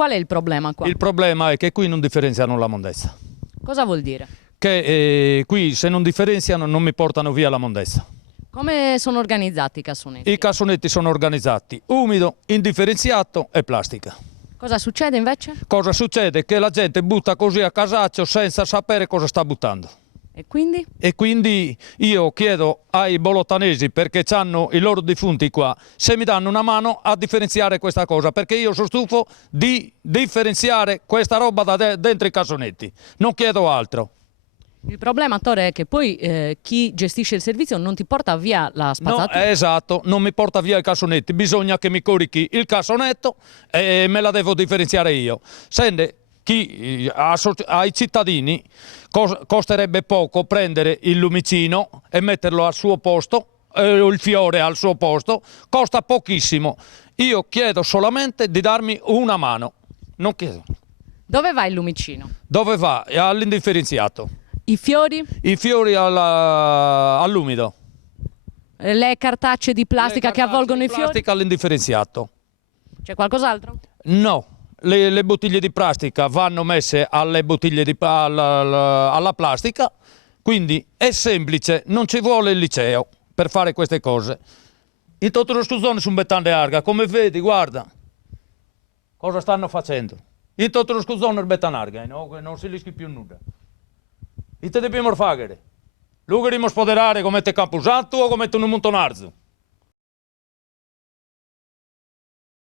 qual è il problema qua? Il problema è che qui non differenziano la mondezza. Cosa vuol dire? Che qui se non differenziano non mi portano via la mondezza. Come sono organizzati i cassonetti? I cassonetti sono organizzati umido, indifferenziato e plastica. Cosa succede invece? Cosa succede? Che la gente butta così a casaccio senza sapere cosa sta buttando. E quindi? E quindi io chiedo ai bolottanesi, perché hanno i loro defunti qua, se mi danno una mano a differenziare questa cosa, perché io sono stufo di differenziare questa roba da dentro i cassonetti. Non chiedo altro. Il problema, Attore, è che poi chi gestisce il servizio non ti porta via la No, spazzatura. esatto, non mi porta via i cassonetti, bisogna che mi corichi il cassonetto e me la devo differenziare io. Sente, ai cittadini costerebbe poco prendere il lumicino e metterlo al suo posto, il fiore al suo posto, costa pochissimo. Io chiedo solamente di darmi una mano, non chiedo. Dove va il lumicino? Dove va? All'indifferenziato. I fiori? I fiori all'umido. Le cartacce di plastica che avvolgono i fiori? Plastica all'indifferenziato. C'è qualcos'altro? No, le bottiglie di plastica vanno messe alle bottiglie alla plastica, quindi è semplice, non ci vuole il liceo per fare queste cose. In tutto lo scuzzone sono bettande arga, come vedi, guarda cosa stanno facendo. In tutto lo scuzzone bettano arga, no? Non si rischi più nulla. E te dobbiamo fare? Lui che spoderare come te camposanto o come te un montonarzo?